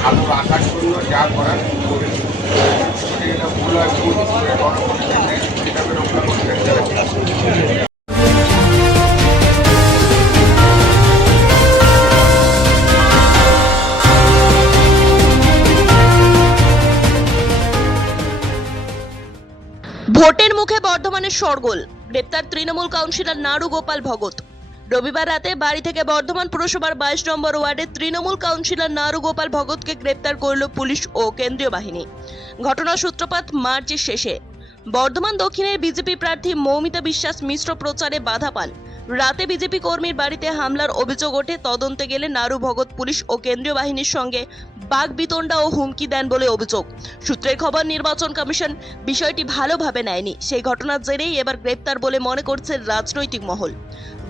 ভালো রাখার জন্য যা করার করেছি। এটা ভুল হয় জনগণের জন্য সেটাকে রক্ষা করতে চাই। ভোটের মুখে বর্ধমানের শোরগোল, গ্রেপ্তার তৃণমূল কাউন্সিলর নাড়ু গোপাল ভগত। রবিবার রাতে বাড়ি থেকে বর্ধমান পুরসভার 22 নম্বর ওয়ার্ডের তৃণমূল কাউন্সিলর নাড়ু গোপাল ভগতকে গ্রেপ্তার করল পুলিশ ও কেন্দ্রীয় বাহিনী। ঘটনার সূত্রপাত মার্চের শেষে। বর্ধমান দক্ষিণের বিজেপি প্রার্থী মৌমিতা বিশ্বাস মিশ্র প্রচারে বাধা পান। রাতে বিজেপি কর্মীর বাড়িতে হামলার অভিযোগ ওঠে। তদন্তে গেলে নাড়ু ভগত পুলিশ ও কেন্দ্রীয় বাহিনীর সঙ্গে বাগবিতণ্ডা ও হুমকি দেন বলে অভিযোগ। সূত্রের খবর, নির্বাচন কমিশন বিষয়টি ভালোভাবে নেয়নি। সেই ঘটনার জেরেই এবার গ্রেপ্তার বলে মনে করছে রাজনৈতিক মহল।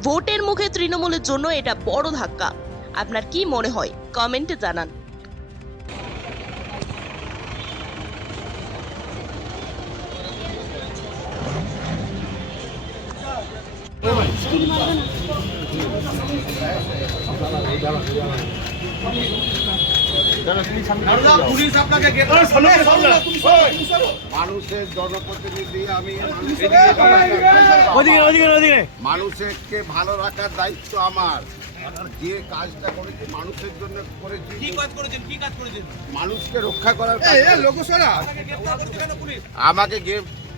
ভোটের মুখে তৃণমূলের জন্য এটা বড় ধাক্কা। আপনার কি মনে হয় কমেন্টে জানান। মানুষের জনপ্রতিনিধি আমি, মানুষকে ভালো রাখার দায়িত্ব আমার। যে কাজটা করেছি মানুষের জন্য করেছি। মানুষকে রক্ষা করার আমাকে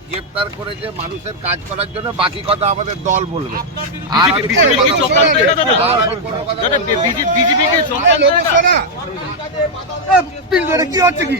গ্রেপ্তার করেছে মানুষের কাজ করার জন্য। বাকি কথা আমাদের দল বলবে। কি হচ্ছে কি?